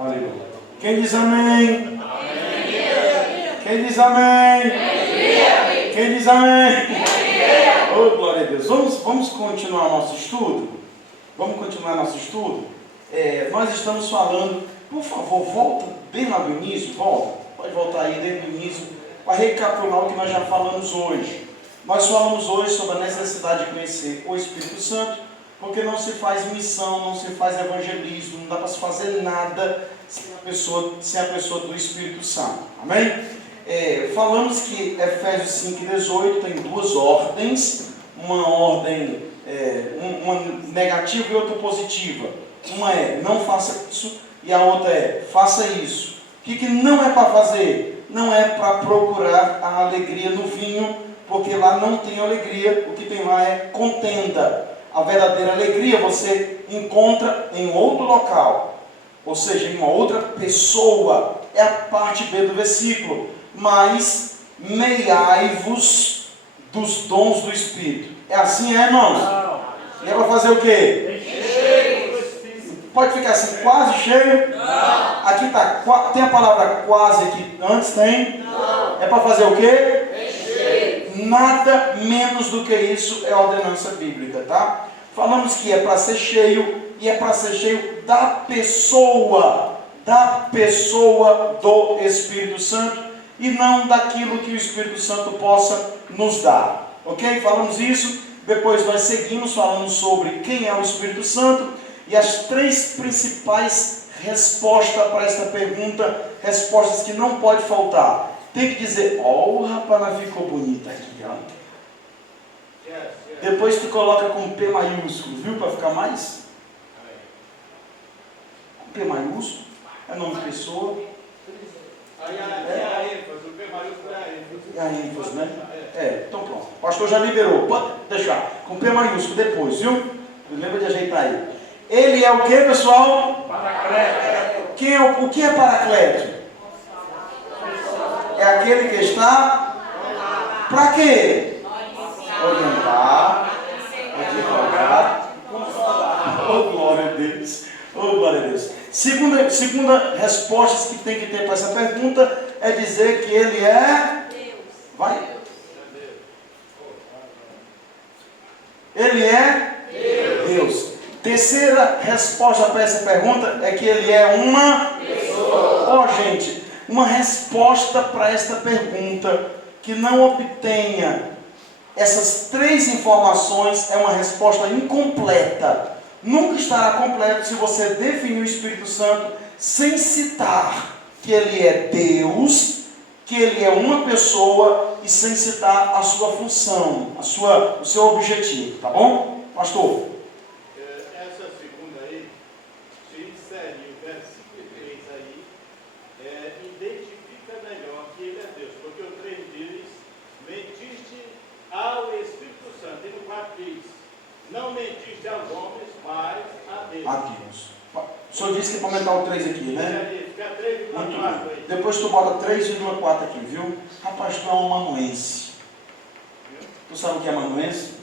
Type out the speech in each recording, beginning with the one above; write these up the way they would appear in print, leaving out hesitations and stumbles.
Aleluia. Quem diz amém? Quem diz amém? Quem diz amém? Oh, glória a Deus. Vamos continuar nosso estudo? Vamos continuar nosso estudo? Nós estamos falando, por favor, volta bem lá do início, volta. Pode voltar aí desde o início, para recapitular o que nós já falamos hoje. Nós falamos hoje sobre a necessidade de conhecer o Espírito Santo, porque não se faz missão, não se faz evangelismo, não dá para se fazer nada sem a pessoa do Espírito Santo. Amém? Falamos que Efésios 5:18 tem duas ordens, uma ordem uma negativa e outra positiva. Uma é não faça isso e a outra é faça isso. O que não é para fazer? Não é para procurar a alegria no vinho, porque lá não tem alegria, o que tem lá é contenda. A verdadeira alegria você encontra em outro local, ou seja, em uma outra pessoa. É a parte B do versículo. Mas meiai-vos dos dons do Espírito. É assim, irmãos? E é para fazer o quê? Pode ficar assim, quase cheio? Não. Aqui está, tem a palavra quase aqui antes, tem? Não. É para fazer o quê? Encher. Nada menos do que isso é ordenança bíblica, tá? Falamos que é para ser cheio, e é para ser cheio da pessoa do Espírito Santo, e não daquilo que o Espírito Santo possa nos dar. Ok? Falamos isso, depois nós seguimos falando sobre quem é o Espírito Santo, e as três principais respostas para esta pergunta, respostas que não pode faltar. Tem que dizer, o rapaz, ficou bonita aqui, ó. Depois tu coloca com P maiúsculo, viu, para ficar mais? Com P maiúsculo, é nome de pessoa. Aí a ênfase, o P maiúsculo é a ênfase. É a ênfase, né? Então pronto. O pastor já liberou, pode deixar. Com P maiúsculo depois, viu? Lembra de ajeitar aí. Ele é o que, pessoal? Paracleto. O que é paracleto? É aquele que está para quê? Orientar, advogar, consolar. Oh, glória a Deus. Oh, glória a Deus. Segunda resposta que tem que ter para essa pergunta é dizer que ele é Deus. Vai. Ele é Deus. Terceira resposta para essa pergunta é que ele é uma pessoa. Gente, uma resposta para esta pergunta que não obtenha essas três informações é uma resposta incompleta. Nunca estará completo se você definir o Espírito Santo sem citar que ele é Deus, que ele é uma pessoa e sem citar a sua função, o seu objetivo, tá bom? Pastor? Essa segunda aí, se inserir o versículo 3 aí, identifica melhor que ele é Deus, porque o 3 diz, mentiste ao Espírito Santo, e no 4 diz, não mentiste aos homens, mas a Deus. A Deus. O senhor disse que é para aumentar o 3 aqui, né? Fica 3,4 aí. Depois tu bota 3,4 aqui, viu? Rapaz, tu é um amanuense. Tu sabe o que é amanuense?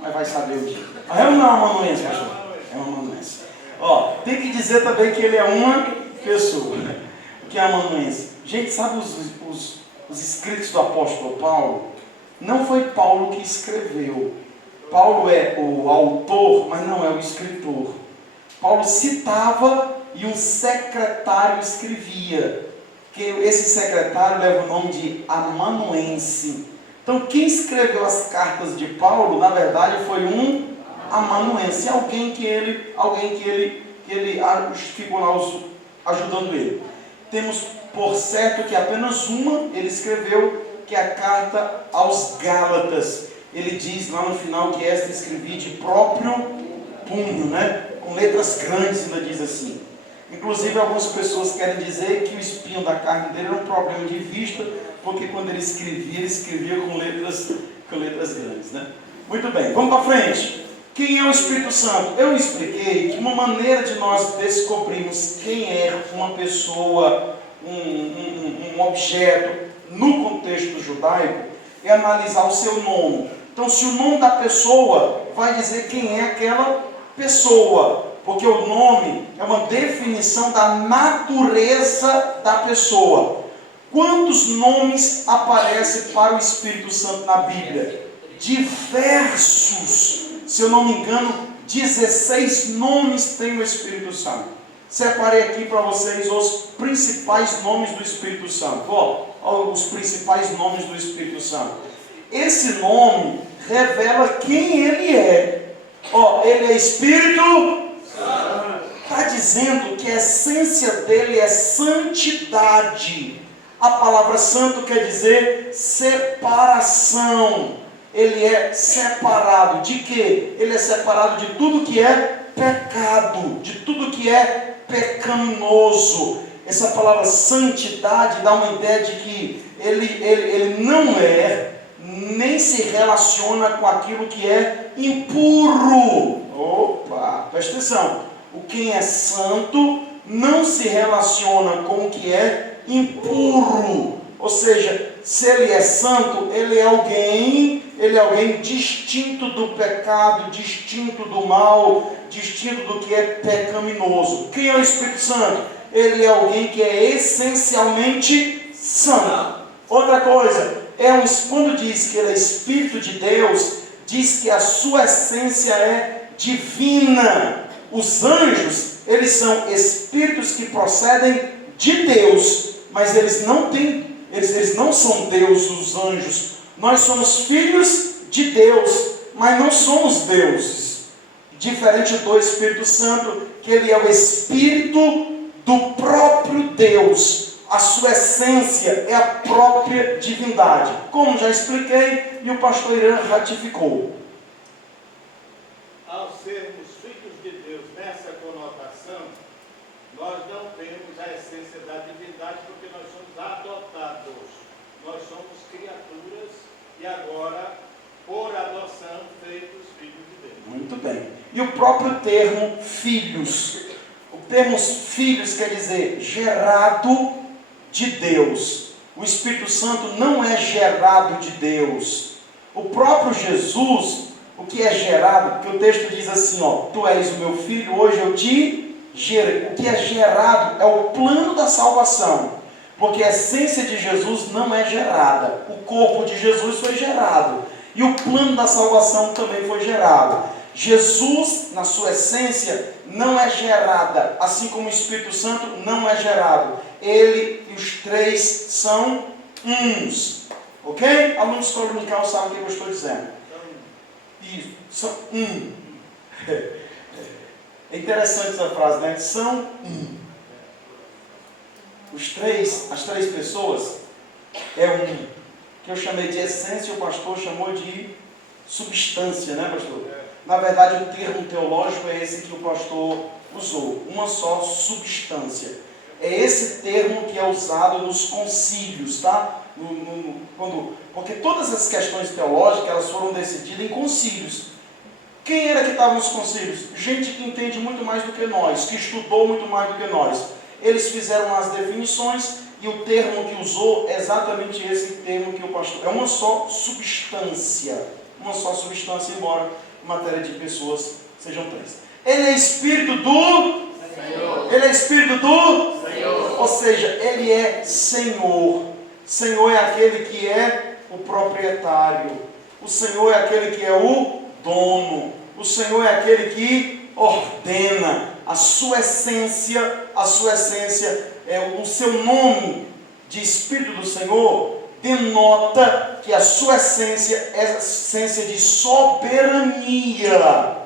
Mas vai saber o dia. Mas é ou não é um amanuense, pastor? É um amanuense. Tem que dizer também que ele é uma pessoa. O que é amanuense? Gente, sabe os escritos do apóstolo Paulo? Não foi Paulo que escreveu. Paulo é o autor, mas não é o escritor. Paulo citava e um secretário escrevia. Que esse secretário leva o nome de amanuense. Então, quem escreveu as cartas de Paulo, na verdade, foi um amanuense. Alguém que ele ficou lá ajudando ele. Temos por certo que apenas uma ele escreveu, que é a carta aos Gálatas. Ele diz lá no final que esta escrevi de próprio punho, né? Com letras grandes, ainda diz assim. Inclusive, algumas pessoas querem dizer que o espinho da carne dele era um problema de vista, porque quando ele escrevia com letras grandes, né? Muito bem, vamos para frente. Quem é o Espírito Santo? Eu expliquei que uma maneira de nós descobrirmos quem é uma pessoa, um objeto, no contexto judaico, é analisar o seu nome. Então, se o nome da pessoa vai dizer quem é aquela pessoa. Porque o nome é uma definição da natureza da pessoa. Quantos nomes aparecem para o Espírito Santo na Bíblia? Diversos. Se eu não me engano, 16 nomes tem o Espírito Santo. Separei aqui para vocês os principais nomes do Espírito Santo. Os principais nomes do Espírito Santo. Esse nome revela quem ele é. Ele é Espírito Santo. Está dizendo que a essência dele é santidade. A palavra santo quer dizer separação. Ele é separado de quê? Ele é separado de tudo que é pecado, de tudo que é pecaminoso. Essa palavra santidade dá uma ideia de que ele não nem se relaciona com aquilo que é impuro. Opa, presta atenção. Quem é santo não se relaciona com o que é impuro. Ou seja, se ele é santo, ele é alguém distinto do pecado, distinto do mal, distinto do que é pecaminoso. Quem é o Espírito Santo? Ele é alguém que é essencialmente santo. Outra coisa, quando diz que ele é Espírito de Deus, diz que a sua essência é divina. Os anjos, eles são espíritos que procedem de Deus, mas eles não são Deus, os anjos. Nós somos filhos de Deus, mas não somos deuses. Diferente do Espírito Santo, que ele é o Espírito do próprio Deus. A sua essência é a própria divindade. Como já expliquei, e o pastor Irã ratificou. Ao sermos filhos de Deus nessa conotação, nós não temos a essência da divindade, porque nós somos adotados. Nós somos criaturas e agora, por adoção, feitos filhos de Deus. Muito bem. E o próprio termo filhos. O termo filhos quer dizer gerado de Deus. O Espírito Santo não é gerado de Deus. O próprio Jesus, o que é gerado, porque o texto diz assim, tu és o meu filho, hoje eu te gerei. O que é gerado é o plano da salvação. Porque a essência de Jesus não é gerada. O corpo de Jesus foi gerado. E o plano da salvação também foi gerado. Jesus, na sua essência, não é gerada. Assim como o Espírito Santo não é gerado. Ele e os três são uns. Ok? Alunos de escola dominical sabem o que eu estou dizendo. Isso, são um. É interessante essa frase, né? São um. As três pessoas é um, que eu chamei de essência e o pastor chamou de substância, né, pastor? Na verdade, o termo teológico é esse que o pastor usou, uma só substância. É esse termo que é usado nos concílios, tá? Porque todas as questões teológicas, elas foram decididas em concílios. Quem era que estava nos concílios? Gente que entende muito mais do que nós, que estudou muito mais do que nós. Eles fizeram as definições e o termo que usou é exatamente esse termo que o pastor... É uma só substância. Uma só substância, embora em matéria de pessoas sejam três. Ele é Espírito do Senhor. Ele é Espírito do Senhor. Ou seja, Ele é Senhor. Senhor é aquele que é o proprietário. O Senhor é aquele que é o dono. O Senhor é aquele que ordena. A sua essência, o seu nome de Espírito do Senhor denota que a sua essência é a essência de soberania.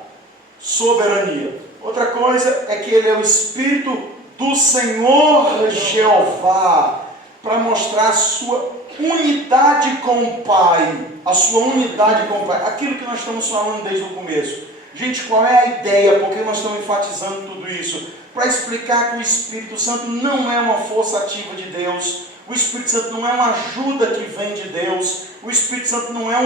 Soberania. Outra coisa é que ele é o Espírito do Senhor Jeová, para mostrar a sua unidade com o Pai. A sua unidade com o Pai. Aquilo que nós estamos falando desde o começo. Gente, qual é a ideia? Por que nós estamos enfatizando tudo isso? Para explicar que o Espírito Santo não é uma força ativa de Deus. O Espírito Santo não é uma ajuda que vem de Deus. O Espírito Santo não é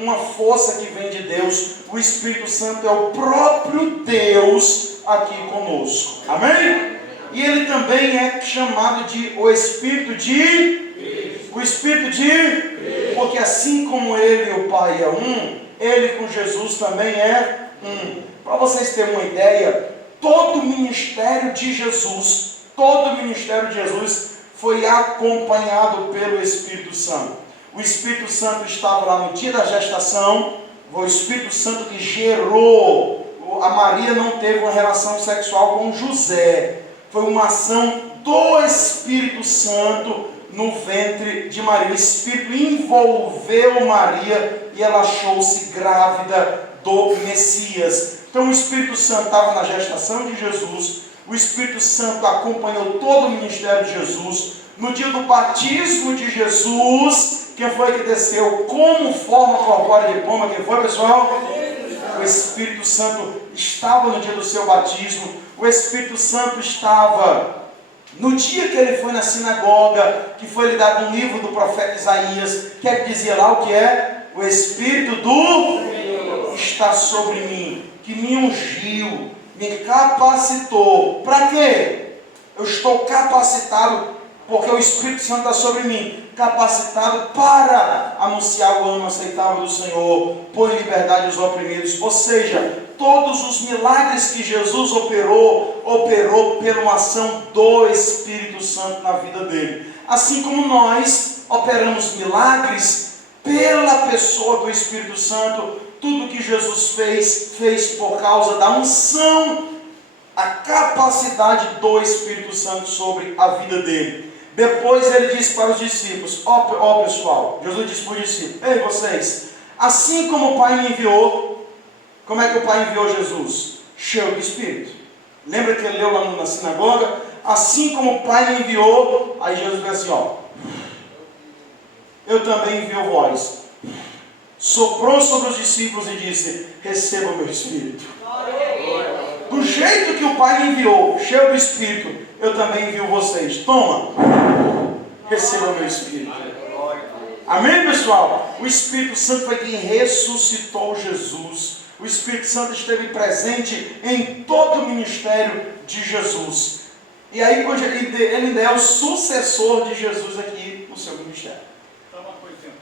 uma força que vem de Deus. O Espírito Santo é o próprio Deus aqui conosco. Amém? E ele também é chamado de o Espírito de... O Espírito de... Porque assim como ele e o Pai é um, ele com Jesus também é Para vocês terem uma ideia, todo o ministério de Jesus foi acompanhado pelo Espírito Santo. O Espírito Santo estava lá no dia da gestação, foi o Espírito Santo que gerou. A Maria não teve uma relação sexual com José, foi uma ação do Espírito Santo no ventre de Maria. O Espírito envolveu Maria e ela achou-se grávida do Messias. Então o Espírito Santo estava na gestação de Jesus, o Espírito Santo acompanhou todo o ministério de Jesus. No dia do batismo de Jesus, quem foi que desceu como forma corpórea de pomba? Quem foi, pessoal? O Espírito Santo estava no dia do seu batismo. O Espírito Santo estava no dia que ele foi na sinagoga, que foi lhe dado um livro do profeta Isaías, que dizia lá o que é? O Espírito do está sobre mim, que me ungiu, me capacitou. Para quê? Eu estou capacitado, porque o Espírito Santo está sobre mim, capacitado para anunciar o ano aceitável do Senhor, pôr em liberdade os oprimidos. Ou seja, todos os milagres que Jesus operou por uma ação do Espírito Santo na vida dele. Assim como nós operamos milagres pela pessoa do Espírito Santo, tudo que Jesus fez por causa da unção, a capacidade do Espírito Santo sobre a vida dele. Depois ele disse para os discípulos, ó pessoal, Jesus disse para os discípulos, ei vocês, assim como o Pai me enviou, como é que o Pai enviou Jesus? Cheio do Espírito. Lembra que ele leu lá na sinagoga? Assim como o Pai me enviou, aí Jesus disse assim, ó, eu também envio vós. Soprou sobre os discípulos e disse, receba o meu Espírito. Do jeito que o Pai me enviou, cheio do Espírito, eu também envio vocês. Toma, receba o meu Espírito. Amém, pessoal? O Espírito Santo foi quem ressuscitou Jesus. O Espírito Santo esteve presente em todo o ministério de Jesus. E aí ele ainda é o sucessor de Jesus aqui no seu ministério.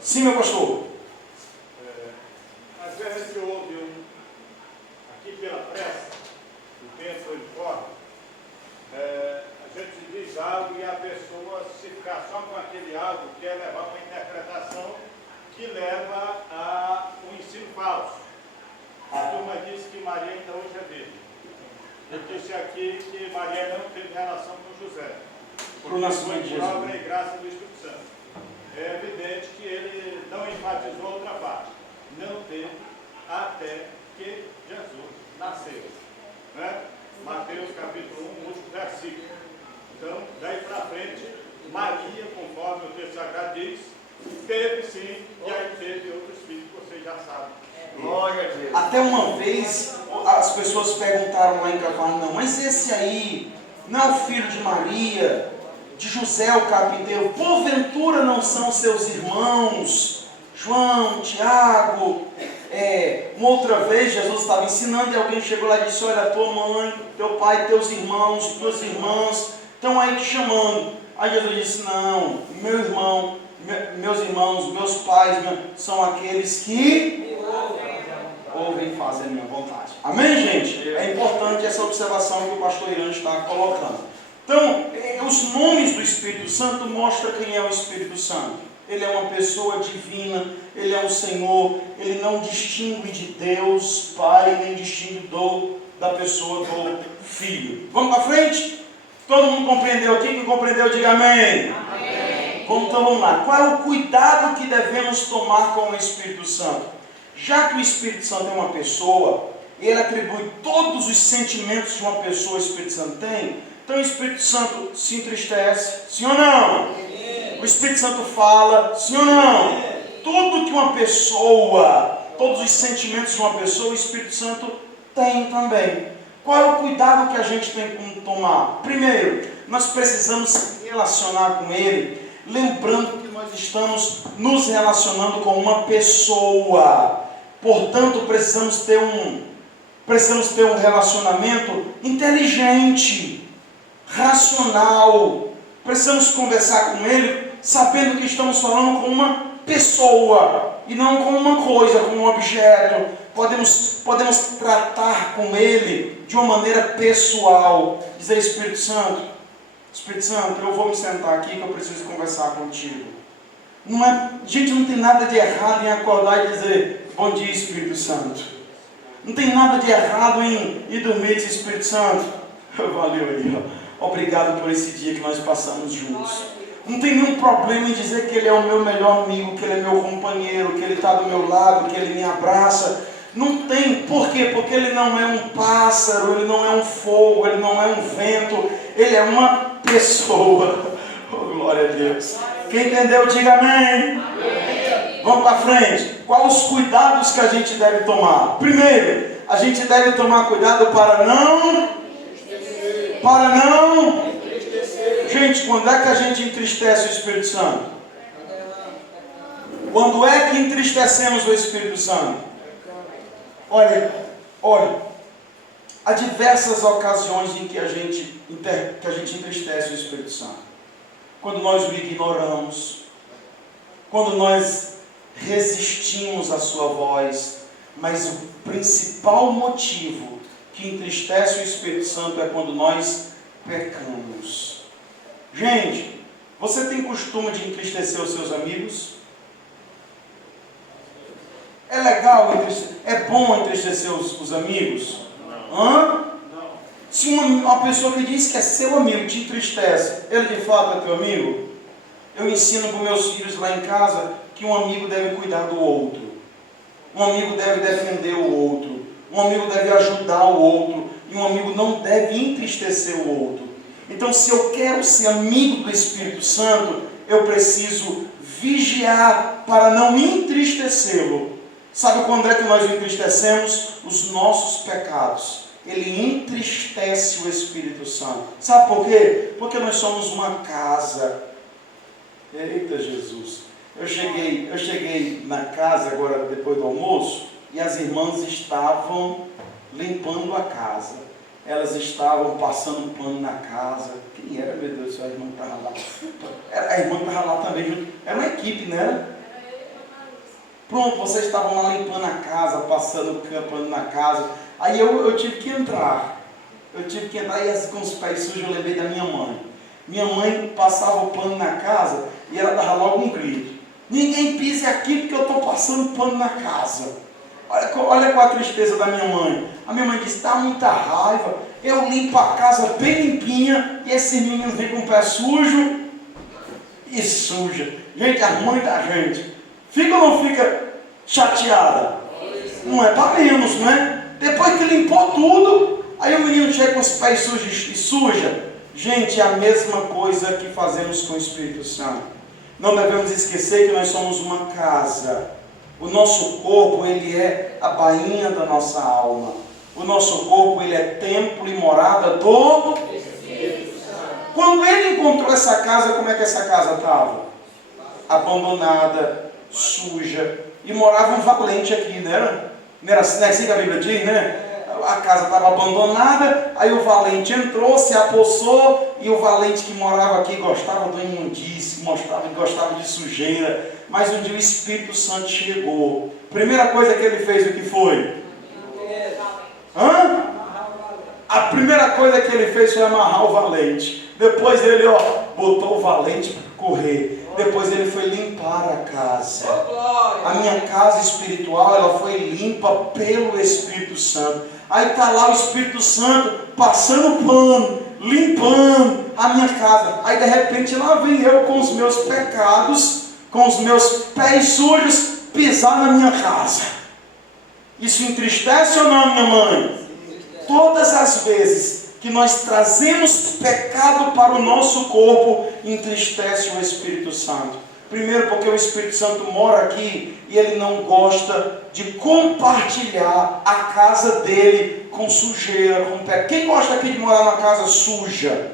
Sim, meu pastor. Às vezes se ouve aqui pela pressa, o tempo ele corre, a gente diz algo e a pessoa, se ficar só com aquele algo, quer levar uma interpretação que leva a um ensino falso. A turma disse que Maria ainda hoje é virgem. Eu disse aqui que Maria não teve relação com José, Por nascimento de por Jesus. obra e graça do Espírito Santo. É evidente que ele não enfatizou outra parte. Não teve até que Jesus nasceu. Né? Mateus capítulo 1, último versículo. Então, daí para frente, Maria, conforme o texto sagrado diz, teve sim, e aí teve outros filhos, que vocês já sabem. Glória a Deus. Até uma vez as pessoas perguntaram lá em Cafarnaum, mas esse aí não é o filho de Maria, de José o carpinteiro, porventura não são seus irmãos, João, Tiago? Uma outra vez Jesus estava ensinando e alguém chegou lá e disse, olha, tua mãe, teu pai, teus irmãos, tuas irmãs estão aí te chamando. Aí Jesus disse, não, meu irmão, meus irmãos, meus pais são aqueles que ouvem e fazem a minha vontade. Amém, gente? É importante essa observação que o pastor Irã está colocando. Então, os nomes do Espírito Santo mostram quem é o Espírito Santo. Ele é uma pessoa divina, ele é um Senhor, ele não distingue de Deus, Pai, nem distingue da pessoa do Filho. Vamos para frente? Todo mundo compreendeu aqui? Quem compreendeu, diga amém. Amém. Então vamos lá. Qual é o cuidado que devemos tomar com o Espírito Santo? Já que o Espírito Santo é uma pessoa, ele atribui todos os sentimentos de uma pessoa, o Espírito Santo tem. Então o Espírito Santo se entristece, sim ou não? O Espírito Santo fala, sim ou não? Tudo que uma pessoa, todos os sentimentos de uma pessoa, o Espírito Santo tem também. Qual é o cuidado que a gente tem que tomar? Primeiro, nós precisamos se relacionar com Ele, lembrando que nós estamos nos relacionando com uma pessoa. Portanto, precisamos ter um relacionamento inteligente, racional. Precisamos conversar com Ele, sabendo que estamos falando com uma pessoa e não como uma coisa, como um objeto. Podemos tratar com Ele de uma maneira pessoal. Dizer: Espírito Santo, eu vou me sentar aqui que eu preciso conversar contigo. Gente, não tem nada de errado em acordar e dizer: bom dia, Espírito Santo. Não tem nada de errado em ir dormir e dizer: Espírito Santo, valeu aí, obrigado por esse dia que nós passamos juntos. Não tem nenhum problema em dizer que Ele é o meu melhor amigo, que Ele é meu companheiro, que Ele está do meu lado, que Ele me abraça. Não tem. Por quê? Porque Ele não é um pássaro, Ele não é um fogo, Ele não é um vento, Ele é uma pessoa. Oh, glória a Deus. Quem entendeu, diga amém. Amém. Vamos para frente. Quais os cuidados que a gente deve tomar? Primeiro, a gente deve tomar cuidado para não... Gente, quando é que a gente entristece o Espírito Santo? Quando é que entristecemos o Espírito Santo? Olha, há diversas ocasiões em que a gente entristece o Espírito Santo. Quando nós o ignoramos, quando nós resistimos à sua voz, mas o principal motivo que entristece o Espírito Santo é quando nós pecamos. Gente, você tem costume de entristecer os seus amigos? É legal entristecer? É bom entristecer os amigos? Hã? Se uma pessoa que diz que é seu amigo te entristece, ele de fato é teu amigo? Eu ensino para meus filhos lá em casa que um amigo deve cuidar do outro. Um amigo deve defender o outro. Um amigo deve ajudar o outro. E um amigo não deve entristecer o outro. Então, se eu quero ser amigo do Espírito Santo, eu preciso vigiar para não entristecê-lo. Sabe quando é que nós entristecemos? Os nossos pecados. Ele entristece o Espírito Santo. Sabe por quê? Porque nós somos uma casa. Eita Jesus! Eu cheguei na casa agora depois do almoço e as irmãs estavam limpando a casa. Elas estavam passando pano na casa. Quem era, meu Deus do céu? A irmã estava lá. A irmã estava lá também. Era uma equipe, não era? Pronto, vocês estavam lá limpando a casa, passando pano na casa. Aí eu tive que entrar. E com os pés sujos eu lembrei da minha mãe. Minha mãe passava o pano na casa e ela dava logo um grito: ninguém pise aqui porque eu estou passando pano na casa. Olha qual a tristeza da minha mãe. A minha mãe disse: dá muita raiva, eu limpo a casa bem limpinha e esse menino vem com o pé sujo e suja. Gente, a mãe da gente fica ou não fica chateada? Não é para menos, não é? Depois que limpou tudo, aí o menino chega com os pés sujos e suja. Gente, é a mesma coisa que fazemos com o Espírito Santo. Não devemos esquecer que nós somos uma casa. O nosso corpo, ele é a bainha da nossa alma. O nosso corpo, ele é templo e morada do Espírito Santo. Quando ele encontrou essa casa, como é que essa casa estava? Abandonada, suja. E morava um valente aqui, não era? Não era assim que a Bíblia diz, né? A casa estava abandonada, aí o valente entrou, se apossou, e o valente que morava aqui gostava do imundício, gostava de sujeira. Mas um dia o Espírito Santo chegou. Primeira coisa que ele fez, o que foi? A primeira coisa que ele fez foi amarrar o valente. Depois ele botou o valente para correr. Depois ele foi limpar a casa. A minha casa espiritual, ela foi limpa pelo Espírito Santo. Aí está lá o Espírito Santo passando pano, limpando a minha casa. Aí de repente lá vem eu com os meus pecados, com os meus pés sujos, pisar na minha casa. Isso entristece ou não, minha mãe? Todas as vezes que nós trazemos pecado para o nosso corpo, entristece o Espírito Santo. Primeiro porque o Espírito Santo mora aqui e ele não gosta de compartilhar a casa dele com sujeira, com pecado. Quem gosta aqui de morar numa casa suja?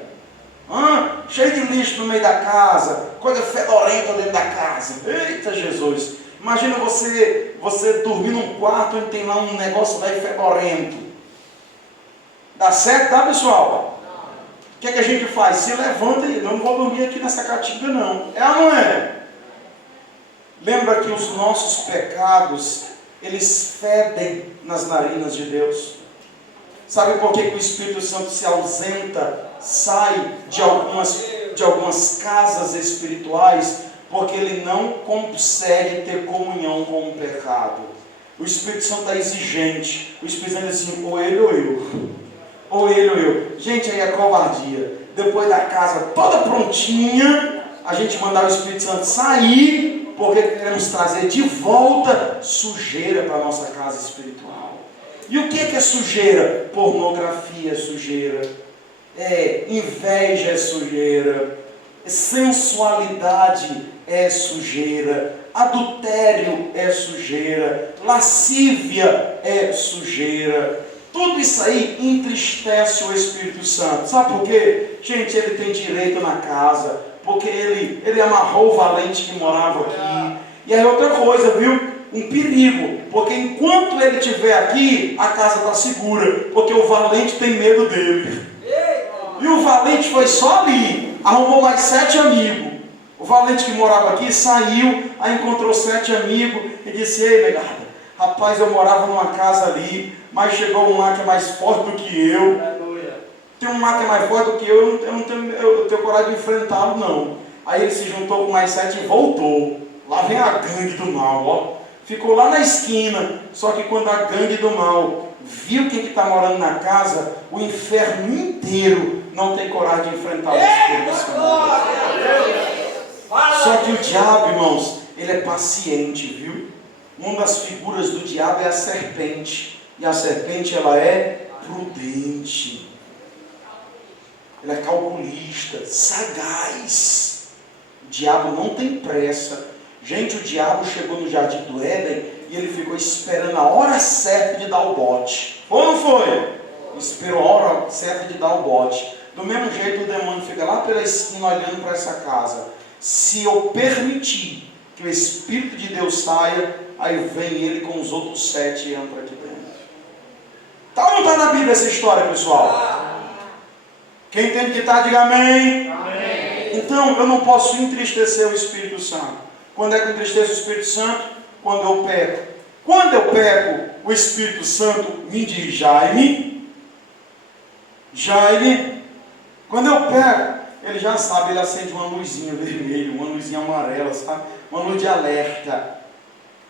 Cheio de lixo no meio da casa, coisa fedorenta dentro da casa. Eita Jesus! Imagina você dormir num quarto onde tem lá um negócio velho fedorento. Dá certo, tá, pessoal? O que é que a gente faz? Se levanta e não vou dormir aqui nessa caatinga não. É ou não é? Lembra que os nossos pecados, eles fedem nas narinas de Deus. Sabe por que o Espírito Santo se ausenta, sai de algumas casas espirituais? Porque ele não consegue ter comunhão com o pecado. O Espírito Santo é exigente. O Espírito Santo diz assim, ou ele ou eu. Ou ele ou eu. Gente, aí é covardia. Depois da casa toda prontinha, a gente mandar o Espírito Santo sair, porque queremos trazer de volta sujeira para a nossa casa espiritual. E o que é sujeira? Pornografia é sujeira, inveja é sujeira, sensualidade é sujeira, adultério é sujeira, lascívia é sujeira. Tudo isso aí entristece o Espírito Santo. Sabe por quê? Gente, ele tem direito na casa, porque ele amarrou o valente que morava aqui. E aí outra coisa, viu? Um perigo, porque enquanto ele estiver aqui, a casa está segura, porque o valente tem medo dele. E o valente foi só ali, arrumou mais 7 amigos. O valente que morava aqui saiu, aí encontrou 7 amigos e disse, ei, negada, rapaz, eu morava numa casa ali, mas chegou um lá que é mais forte do que eu. Tem um lá que é mais forte do que eu não tenho coragem de enfrentá-lo, não. Aí ele se juntou com mais 7 e voltou. Lá vem a gangue do mal, ó. Ficou lá na esquina, só que quando a gangue do mal viu quem está morando na casa, o inferno inteiro não tem coragem de enfrentar o Espírito Santo. Só que o diabo, irmãos, ele é paciente, viu? Uma das figuras do diabo é a serpente, e a serpente ela é prudente, ela é calculista, sagaz. O diabo não tem pressa. Gente, o diabo chegou no jardim do Éden e ele ficou esperando a hora certa de dar o bote. Foi ou não foi? Esperou a hora certa de dar o bote. Do mesmo jeito o demônio fica lá pela esquina olhando para essa casa. Se eu permitir que o Espírito de Deus saia, aí vem ele com os outros 7 e entra aqui dentro. Tá ou não está na Bíblia essa história, pessoal? Quem tem que estar, diga amém. Amém. Então eu não posso entristecer o Espírito Santo. Quando é que eu entristeço o Espírito Santo? Quando eu peco. Quando eu peco, o Espírito Santo me diz, Jaime, quando eu peco, ele já sabe, ele acende uma luzinha vermelha, uma luzinha amarela, sabe? Uma luz de alerta.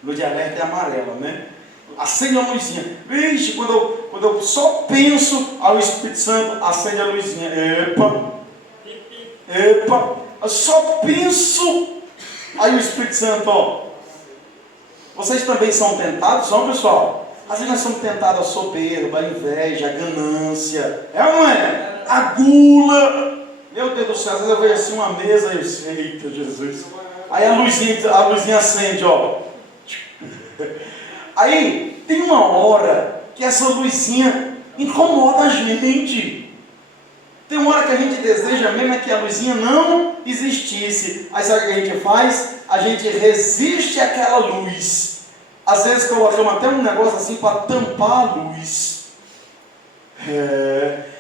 Luz de alerta é amarela, né? Acende uma luzinha. Vixe, quando eu só penso, aí o Espírito Santo acende a luzinha. Epa, eu só penso. Aí o Espírito Santo, ó. Vocês também são tentados? São, pessoal? Às vezes nós somos tentados a soberba, a inveja, a ganância. É ou não é? A gula. Meu Deus do céu, às vezes eu vejo assim uma mesa e eu sei, eita Jesus. Aí a luzinha acende, ó. Aí tem uma hora que essa luzinha incomoda a gente. Tem uma hora que a gente deseja mesmo que a luzinha não existisse. Aí sabe o que a gente faz? A gente resiste àquela luz. Às vezes colocamos até um negócio assim para tampar a luz.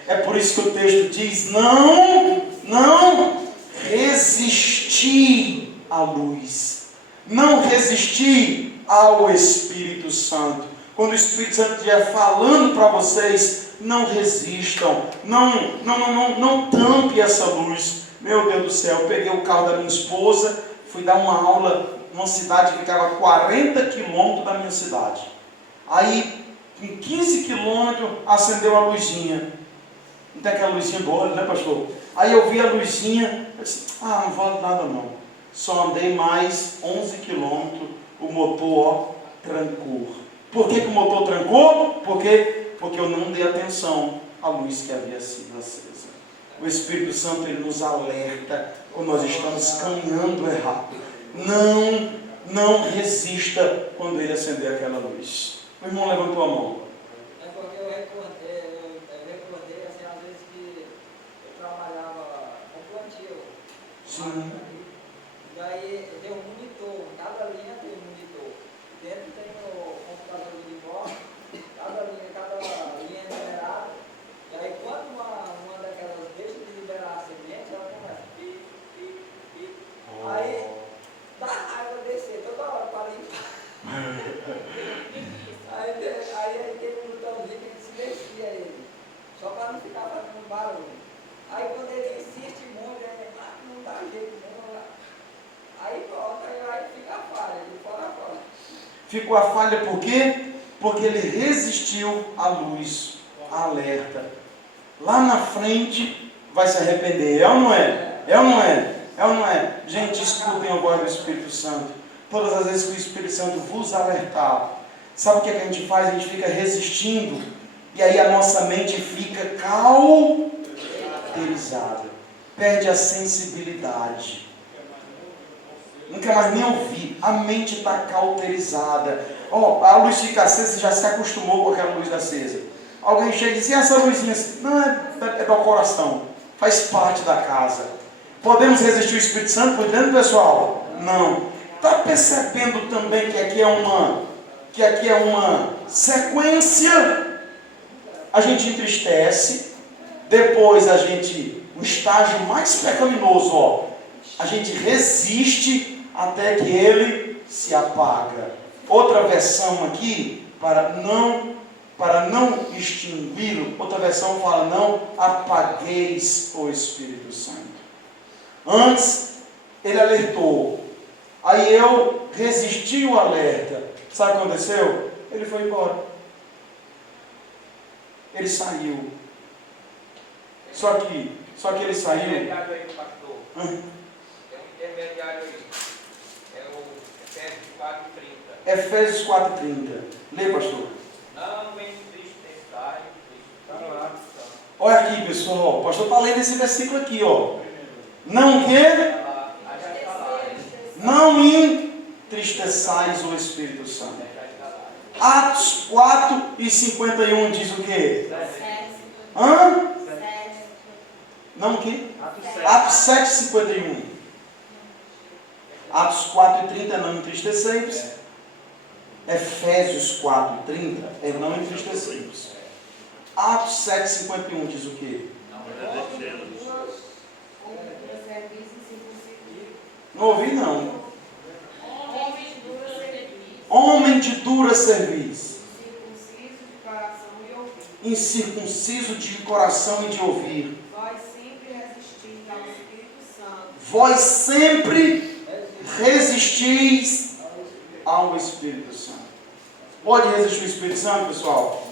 É por isso que o texto diz, não resistir à luz. Não resistir ao Espírito Santo. Quando o Espírito Santo estiver falando para vocês, não resistam, não tampe essa luz. Meu Deus do céu, eu peguei o carro da minha esposa, fui dar uma aula numa cidade que ficava a 40 quilômetros da minha cidade. Aí, em 15 quilômetros, acendeu a luzinha. Não tem aquela luzinha do olho, né, pastor? Aí eu vi a luzinha, eu disse, não vale nada não. Só andei mais 11 quilômetros, o motor, ó, trancou. Por que o motor trancou? Porque eu não dei atenção à luz que havia sido acesa. O Espírito Santo, ele nos alerta quando nós estamos caminhando errado. Não resista quando ele acender aquela luz. O irmão levantou a mão. É porque eu recordei assim, às vezes que eu trabalhava com plantio. Sim. E aí tem um monitor, cada linha tem um monitor. Dentro tem o computador de uniforme, cada linha é numerada. E aí quando uma daquelas deixa de liberar a semente, ela começa. Aí dá raiva descer toda Ficou a falha por quê? Porque ele resistiu à luz, à alerta. Lá na frente vai se arrepender. É ou não é? É ou não é? É ou não é? Gente, escutem a voz do Espírito Santo. Todas as vezes que o Espírito Santo vos alertar, sabe o que a gente faz? A gente fica resistindo. E aí a nossa mente fica cauterizada. Perde a sensibilidade. Não quer mais nem ouvir. A mente está cauterizada. A luz fica acesa, você já se acostumou com aquela luz acesa. Alguém chega e diz, e essa luzinha? Não, é do coração. Faz parte da casa. Podemos resistir o Espírito Santo por dentro, pessoal? Não. Está percebendo também que aqui é uma sequência? A gente entristece, depois o estágio mais pecaminoso, a gente resiste até que ele se apaga. Outra versão aqui, para não extingui-lo, outra versão fala, não apagueis o Espírito Santo. Antes, ele alertou. Aí eu resisti o alerta. Sabe o que aconteceu? Ele foi embora. Ele saiu. Só que ele saiu. Tem um intermediário aí, pastor. Tem um intermediário aí. É o Efésios 4:30. Efésios 4:30. Lê, pastor. Não entristeçais. Está lá. Olha aqui, pessoal. O pastor está lendo esse versículo aqui, ó. Não o quê? Não entristeçais o Espírito Santo. Atos 4:51 diz o quê? Hã? Não o quê? Atos 7:51. Atos 4:30 não entristeceis. Efésios 4:30 é não entristeceis. Atos 7:51 diz o quê? Não ouvi não. Homem de dura cerviz. Incircunciso de coração e de ouvir. Vós sempre resistis ao Espírito Santo. Pode resistir o Espírito Santo, pessoal?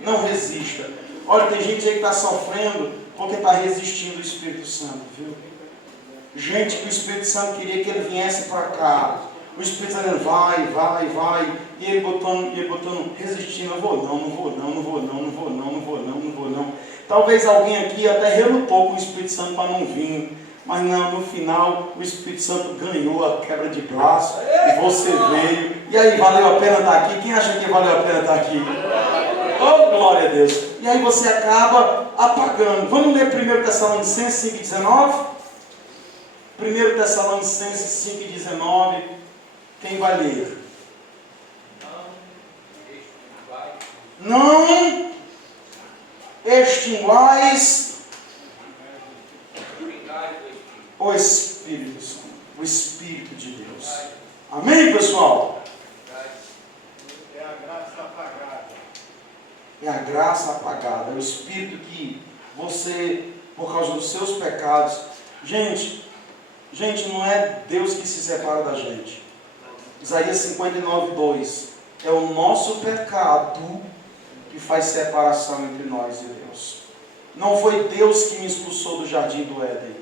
Não resista. Olha, tem gente aí que está sofrendo porque está resistindo ao Espírito Santo, viu? Gente que o Espírito Santo queria que ele viesse para cá. O Espírito Santo dizendo, vai. E ele botando, resistindo. Não vou não. Talvez alguém aqui até relutou com o Espírito Santo para não vir. Mas não, no final o Espírito Santo ganhou a quebra de braço. E você veio. E aí, valeu a pena estar aqui? Quem acha que valeu a pena estar aqui? Oh, glória a Deus. E aí você acaba apagando. Vamos ler 1 Tessalonicenses 5:19? 1 Tessalonicenses 5:19. Quem vai ler? Não extinguais o Espírito Santo, o Espírito de Deus. Amém, pessoal? É a graça apagada. É a graça apagada, é o Espírito que você, por causa dos seus pecados, gente, não é Deus que se separa da gente. Isaías 59:2 é o nosso pecado que faz separação entre nós e Deus. Não foi Deus que me expulsou do jardim do Éden,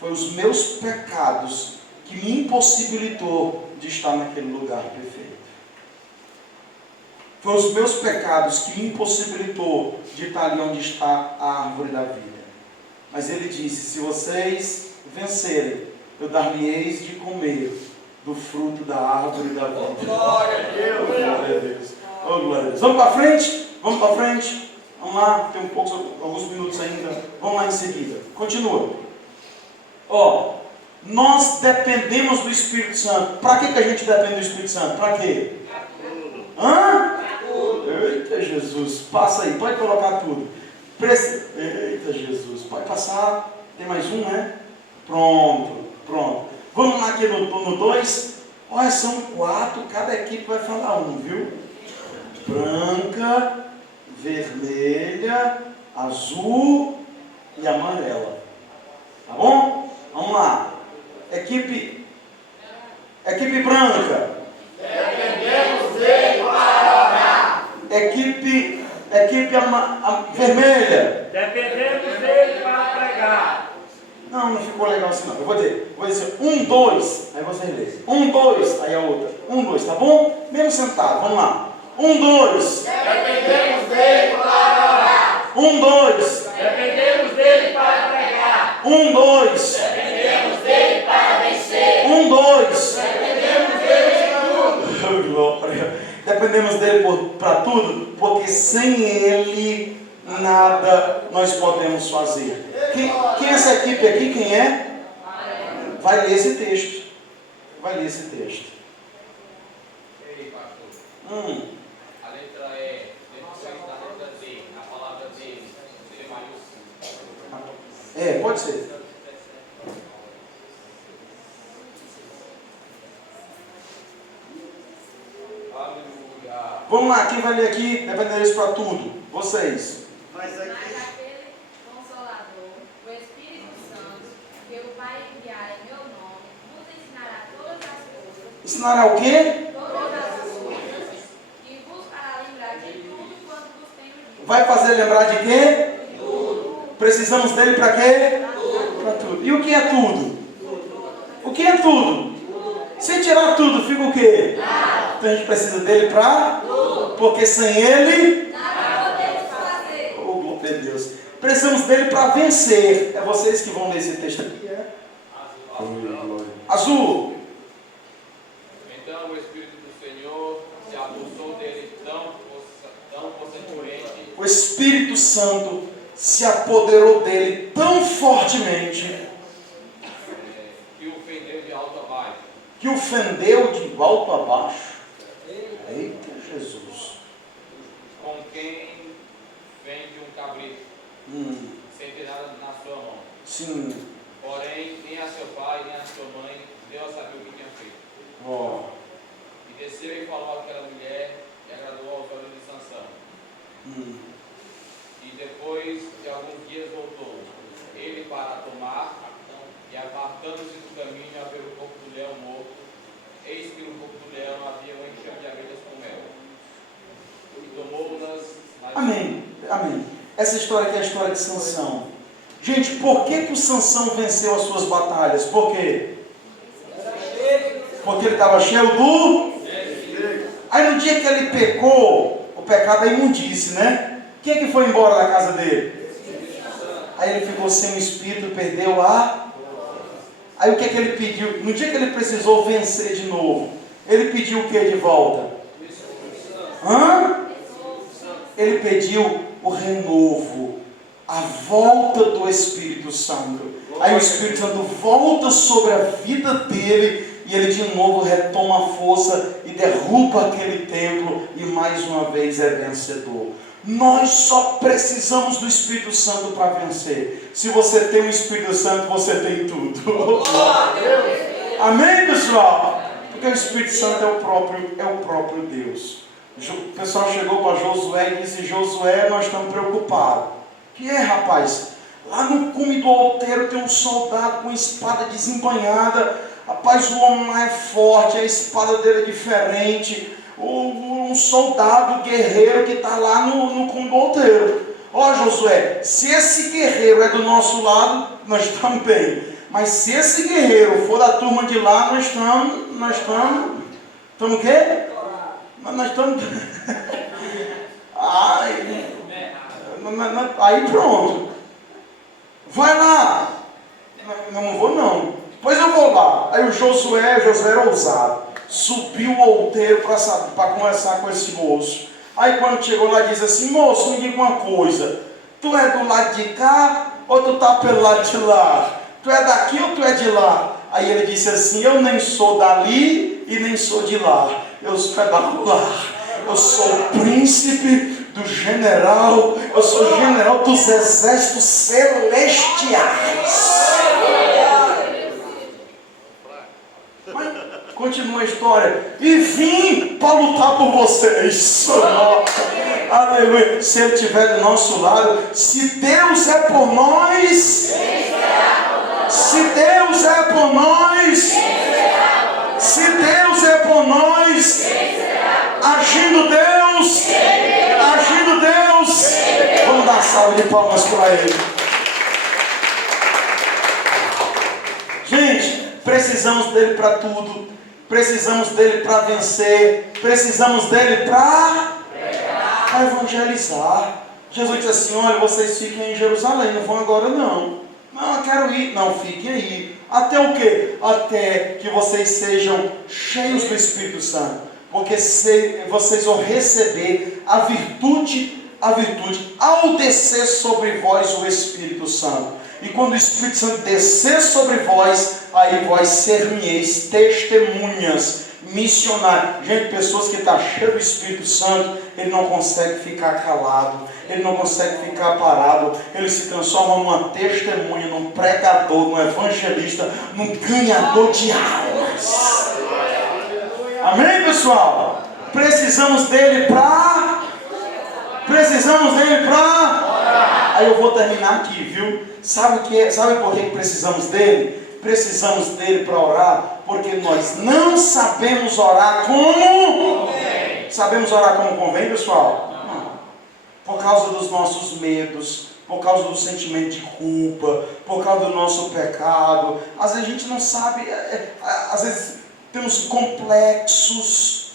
foi os meus pecados que me impossibilitou de estar naquele lugar perfeito. Foi os meus pecados que me impossibilitou de estar ali onde está a árvore da vida. Mas ele disse, se vocês vencerem, eu dar-lhe-eis de comer do fruto da árvore da vida. Glória a Deus! Glória a Deus! Oh, glória a Deus! Vamos para frente? Vamos para frente? Vamos lá, tem alguns minutos ainda. Vamos lá em seguida. Continua. Nós dependemos do Espírito Santo. Para que a gente depende do Espírito Santo? Para quê? Hã? Eita Jesus, passa aí, pode colocar tudo. Eita Jesus, pode passar. Tem mais um, né? Pronto. Vamos lá aqui no 2. Olha, são 4, cada equipe vai falar um, viu? Branca, vermelha, azul e amarela. Tá bom? Vamos lá. Equipe branca. Dependemos Equipe vermelha. Dependemos dele para pregar. Não ficou legal assim não. Eu vou dizer 1, 2, aí você lê. 1, 2, aí a outra. 1, 2, tá bom? Mesmo sentado, vamos lá. 1, 2. Dependemos dele para orar. 1, 2. Dependemos dele para pregar. 1, 2. Dependemos dele para vencer. 1, 2. Dependemos dele para tudo. Glória. Dependemos dele para tudo, porque sem ele nada nós podemos fazer. Quem é essa equipe aqui? Quem é? Vai ler esse texto. Vai ler esse texto. Ei, pastor. A letra E, depois da letra D, a palavra dele, seria maiúsculo. Pode ser. Aleluia. Vamos lá, quem vai ler aqui? Dependemos para tudo. Vocês. Mas aquele Consolador, o Espírito Santo, que o Pai enviar em meu nome, vos ensinará todas as coisas. Ensinará o quê? Todas as coisas. E vos fará lembrar de tudo quanto vos tenho dito. Vai fazer lembrar de quê? Tudo. Precisamos dele para quê? Para tudo. E o que é tudo? O que é tudo? Se tirar tudo, fica o quê? Então a gente precisa dele para tudo. Porque sem ele Nada podemos fazer. oh, glória a Deus. Precisamos dele para vencer. É vocês que vão ler esse texto aqui. Azul. Então o Espírito do Senhor se apossou dele tão possentemente. O Espírito Santo se apoderou dele tão fortemente Que o fendeu de alto a baixo. que o fendeu de alto a baixo. Eita Jesus. Com quem vende um cabrito, sem ter nada na sua mão. Sim. Porém, nem a seu pai, nem a sua mãe, Deus sabia o que tinha feito. Oh. E desceu e falou àquela mulher, e agradou aos olhos de Sansão. E depois de alguns dias voltou, ele para tomar, e apartando-se do caminho, a ver o corpo do leão morto. Eis que no corpo do leão havia um enxame de abelhas com mel. E tomou-nas. Amém. Amém. Essa história aqui é a história de Sansão. Gente, por que o Sansão venceu as suas batalhas? Por quê? Porque ele estava cheio do... Aí no dia que ele pecou, o pecado é imundície, né? Quem é que foi embora da casa dele? Aí ele ficou sem o espírito, perdeu a... Aí o que é que ele pediu? No dia que ele precisou vencer de novo, ele pediu o que de volta? Ele pediu o renovo, a volta do Espírito Santo. Aí o Espírito Santo volta sobre a vida dele e ele de novo retoma a força e derruba aquele templo e mais uma vez é vencedor. Nós só precisamos do Espírito Santo para vencer. Se você tem o Espírito Santo, você tem tudo. Amém, pessoal? Porque o Espírito Santo é o próprio Deus. O pessoal chegou para Josué e disse: Josué, nós estamos preocupados. Que é, rapaz? Lá no cume do outeiro tem um soldado com espada desembanhada. Rapaz, o homem lá é forte, a espada dele é diferente. Um soldado guerreiro que está lá no cume do outeiro. Ó Josué, se esse guerreiro é do nosso lado, nós estamos bem. Mas se esse guerreiro for da turma de lá, nós estamos o quê? Nós estamos... Aí pronto. Vai lá. Não vou não. Pois eu vou lá. Aí o Josué era ousado. Subiu o outeiro para conversar com esse moço. Aí quando chegou lá, diz assim: moço, me diga uma coisa. Tu é do lado de cá ou tu está pelo lado de lá? Tu é daqui ou tu é de lá? Aí ele disse assim: eu nem sou dali e nem sou de lá. Eu sou da lá. Eu sou o príncipe do general. Eu sou o general dos exércitos celestiais. Mas continua a história. E vim para lutar por vocês. Aleluia. Se ele estiver do nosso lado, se Deus é por nós, se Deus é por nós, se Deus é por nós, agindo Deus, de palmas para ele. Gente, precisamos dele para tudo. Precisamos dele para vencer. Precisamos dele para evangelizar. Jesus disse assim: olha, vocês fiquem em Jerusalém, não vão agora não. Não, eu quero ir. Não, fiquem aí. Até o quê? Até que vocês sejam cheios do Espírito Santo. Porque vocês vão receber a virtude ao descer sobre vós o Espírito Santo. E quando o Espírito Santo descer sobre vós, aí vós ser-me-eis testemunhas, missionários. Gente, pessoas que estão cheias do Espírito Santo, ele não consegue ficar calado, ele não consegue ficar parado, ele se transforma numa testemunha, num pregador, num evangelista, num ganhador de almas. Amém, pessoal? Precisamos dele para... Aí eu vou terminar aqui, viu? Sabe por que precisamos dele? Precisamos dele para orar, porque nós não sabemos orar como convém. Sabemos orar como convém, pessoal? Não. Por causa dos nossos medos, por causa do sentimento de culpa, por causa do nosso pecado. Às vezes a gente não sabe, às vezes temos complexos,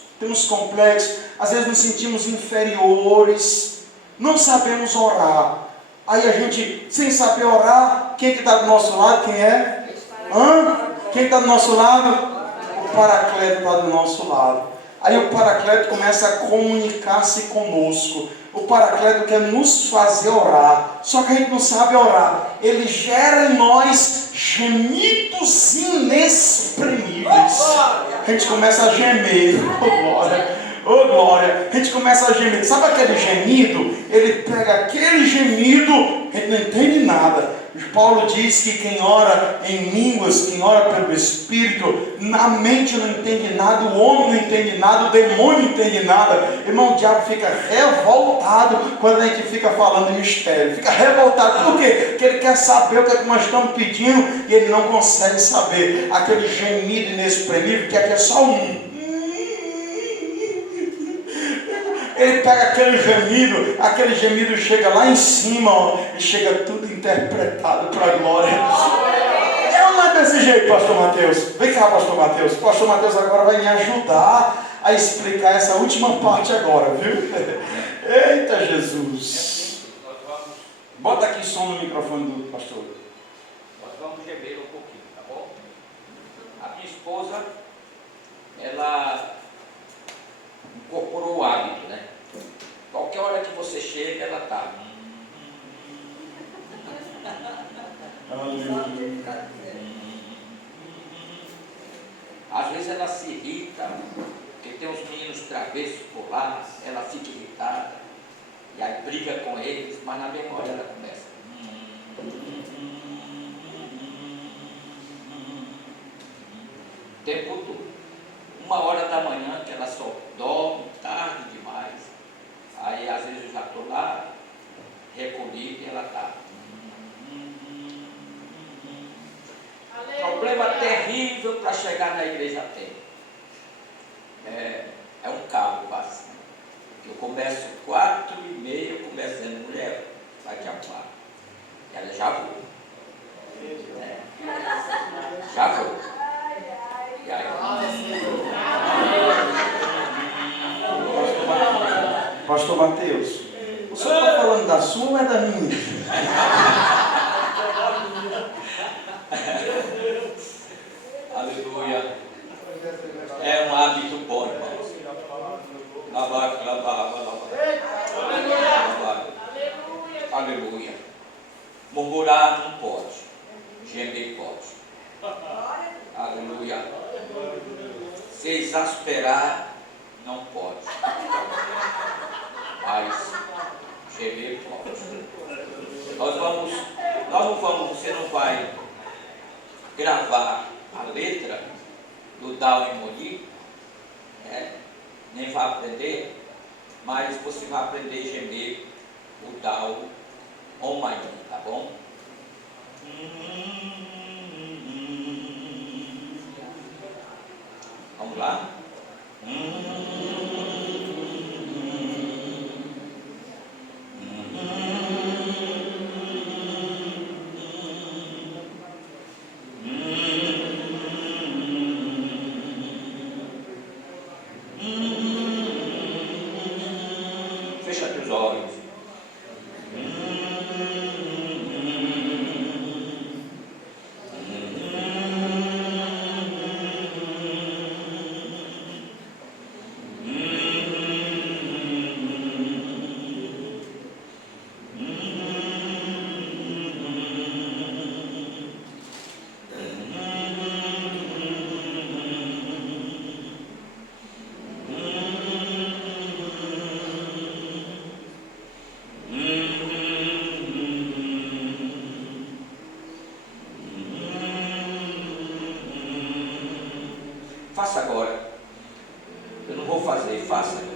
às vezes nos sentimos inferiores, não sabemos orar. Aí a gente, sem saber orar, quem que está do nosso lado? Quem é? Quem está do nosso lado? O Paracleto está do nosso lado. Aí o Paracleto começa a comunicar-se conosco. O Paracleto quer nos fazer orar, só que a gente não sabe orar. Ele gera em nós gemidos inexprimíveis. A gente começa a gemer. Oh glória, a gente começa a gemer. Sabe aquele gemido? Ele pega aquele gemido, a gente não entende nada. Paulo diz que quem ora em línguas, quem ora pelo Espírito, na mente não entende nada, o homem não entende nada, o demônio não entende nada. Irmão, o diabo fica revoltado quando a gente fica falando em mistério. Fica revoltado, por quê? Porque ele quer saber o que é que nós estamos pedindo e ele não consegue saber. Aquele gemido inexprimível que é só um. Ele pega aquele gemido chega lá em cima, ó, e chega tudo interpretado para a glória. Não é desse jeito, pastor Mateus. Vem cá, pastor Mateus. Pastor Mateus agora vai me ajudar a explicar essa última parte agora, viu? Eita Jesus. Bota aqui som no microfone do pastor. Nós vamos gemer um pouquinho, tá bom? A minha esposa, ela incorporou o hábito, né? Qualquer hora que você chega, ela está. Às vezes ela se irrita, porque tem uns meninos travessos por lá, ela fica irritada, e aí briga com eles, mas na mesma hora ela começa. O tempo todo. 1h que ela só dorme tarde demais. Aí às vezes eu já estou lá, recolhido, e ela está. Problema terrível para chegar na igreja tem. É um carro quase. Eu começo 4h30, eu começo dizendo, mulher, vai te arrumar. E ela já vou. Já vou. E aí, pastor Mateus, o senhor está falando da sua ou é da minha? Aleluia. É um hábito bom, irmãos. Aleluia. Murmurar não pode. Gemer pode. Aleluia. Se exasperar não pode. Mas gemer pode. Você não vai gravar a letra do Dal e Moni, nem vai aprender, mas você vai aprender a gemer o Dal online, tá bom? Vamos lá? feche os olhos. Faça agora. Eu não vou fazer, faça.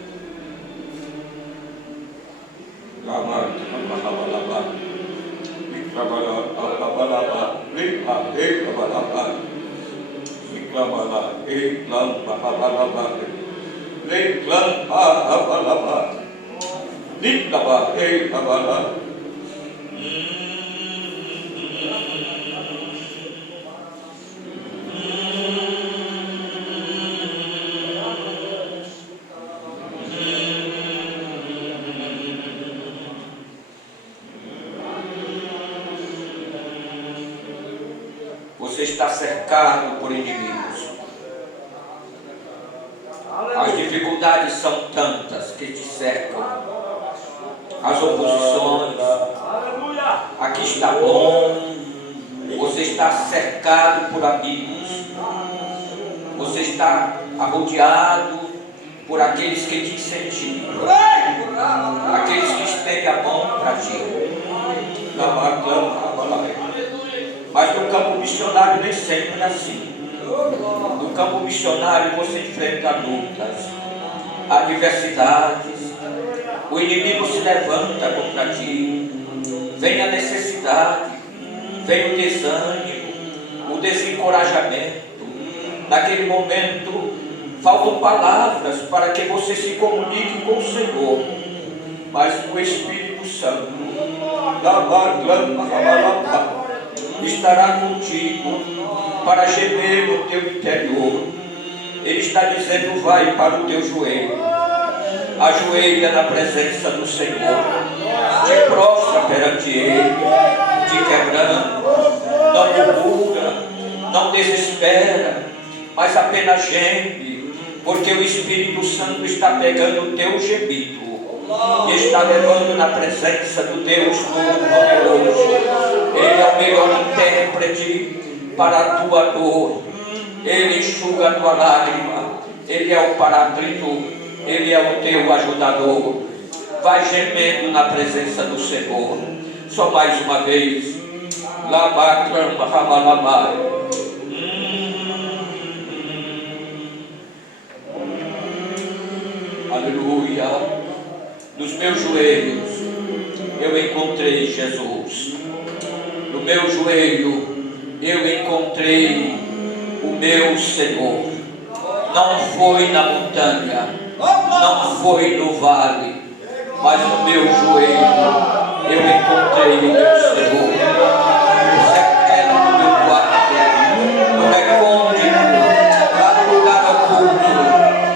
Você está cercado por inimigos. As dificuldades são tantas que te cercam. As oposições. Aqui está bom. Você está cercado por amigos. Você está arrodeado por aqueles que te incentivam. Aqueles que estendem a mão para ti. Mas no campo missionário nem sempre é assim. No campo missionário você enfrenta lutas, adversidades. O inimigo se levanta contra ti. Vem a necessidade, vem o desânimo, o desencorajamento. Naquele momento faltam palavras para que você se comunique com o Senhor. Mas o Espírito Santo estará contigo para gemer no teu interior. Ele está dizendo: vai para o teu joelho, ajoelha na presença do Senhor, te prostra perante Ele, te quebrando, não murmura, não desespera, mas apenas geme, porque o Espírito Santo está pegando o teu gemido e está levando na presença do Deus Todo-Poderoso. Ele é o melhor intérprete para a tua dor. Ele enxuga a tua lágrima. Ele é o Paráclito. Ele é o teu ajudador. Vai gemendo na presença do Senhor. Só mais uma vez. Aleluia. Nos meus joelhos eu encontrei Jesus. No meu joelho eu encontrei o meu Senhor. Não foi na montanha, não foi no vale, mas no meu joelho eu encontrei o meu Senhor. No secreto do meu quarto, no recôndito, lá no lugar oculto,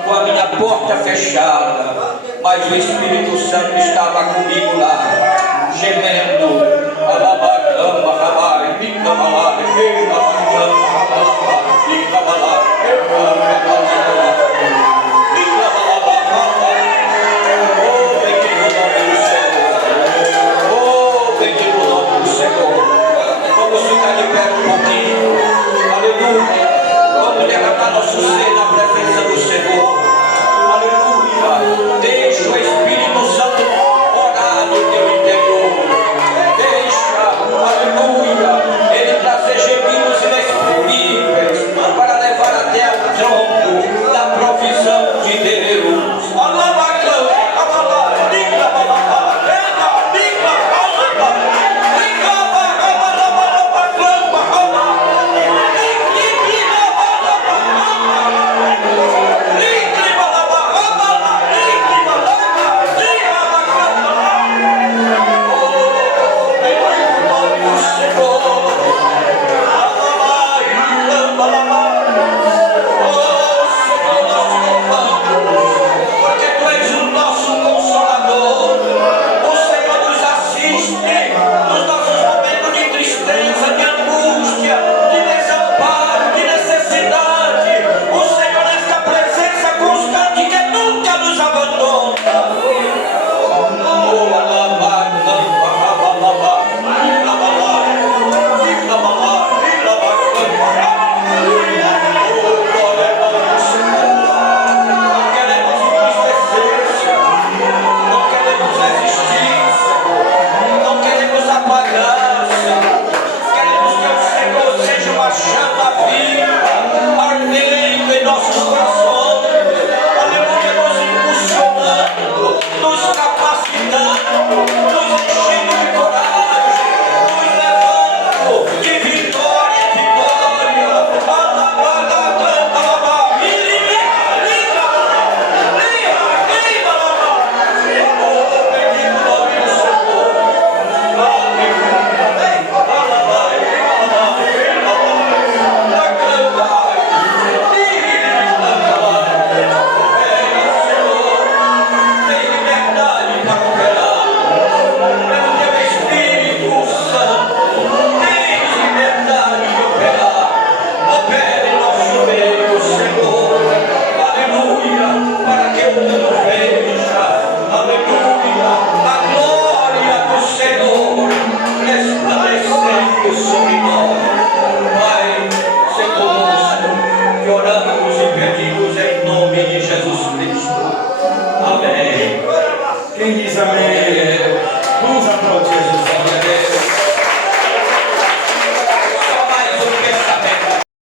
com a minha porta fechada, mas o Espírito Santo estava comigo lá, gemendo. Vamos ficar de pé um pouquinho. Aleluia. Vamos derramar nosso ser na presença do Senhor. Aleluia. Deixa o Espírito Santo orar no teu interior. Deixa, aleluia, Ele trazer gemidos oramos e pedimos em nome de Jesus Cristo. Amém. Quem diz amém?